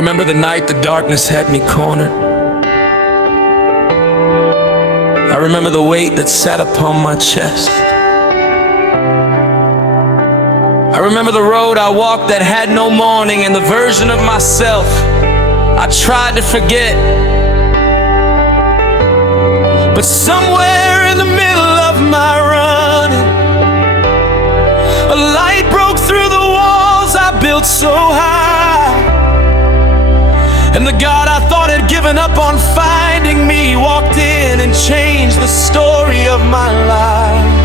remember the night the darkness had me cornered. I remember the weight that sat upon my chest. I remember the road I walked that had no morning, and the version of myself I tried to forget. But somewhere in the middle of my running, a light broke through the walls I built so high, and the God I thought had given up on finding me walked in and changed the story of my life.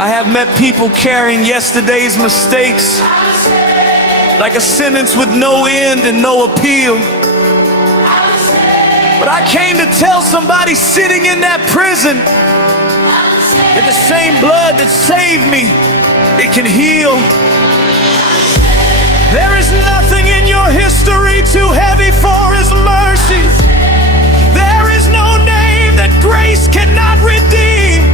I have met people carrying yesterday's mistakes like a sentence with no end and no appeal. But I came to tell somebody sitting in that prison that the same blood that saved me, it can heal. There is nothing in your history too heavy for His mercy. There is no name that grace cannot redeem.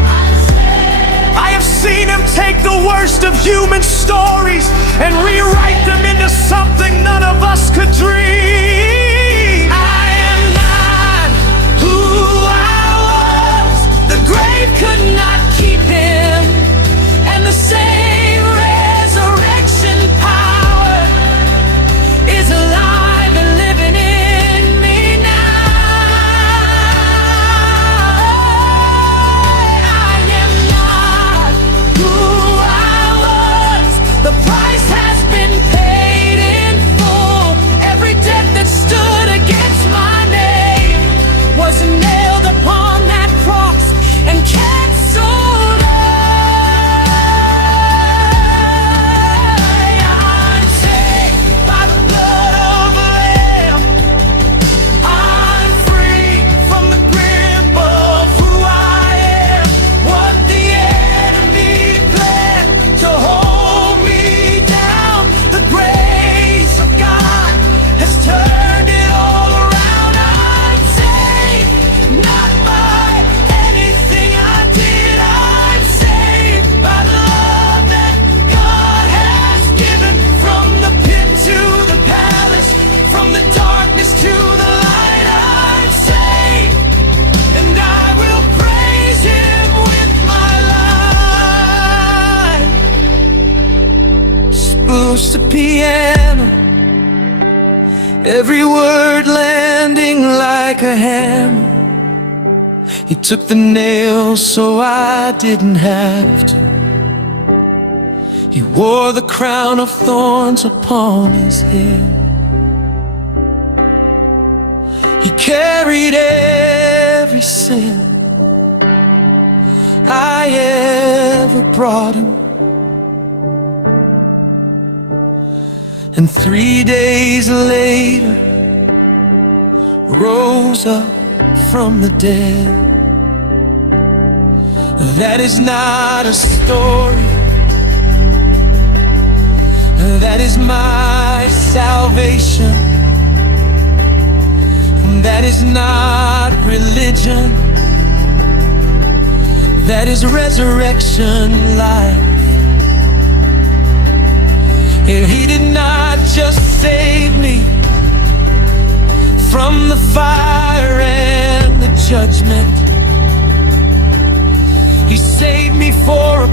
I have seen Him take the worst of human stories and rewrite them into something none of us could dream. I am not who I was. The grave could not keep Him, and the same resurrection power is alive and living in me now. I am not who I was. The price has been paid in full. Every debt that stood against my name was nailed upon that cross and canceled. I'm saved by the blood of the Lamb. I'm free from the grip of who I am. What the enemy planned to hold me down, the grace of God has turned it all around. I'm saved, not by anything I did. I'm saved by the love that God has given. From the pit to the palace, from the darkness to the light, I'm saved, and I will praise Him with my life. Spruce to piano, every word landing like a hammer. He took the nails so I didn't have to. He wore the crown of thorns upon His head. He carried every sin I ever brought Him. And 3 days later rose up from the dead. That is not a story, that is my salvation. That is not religion, that is resurrection life. And he did not just save me from the fire and the judgment, he saved me for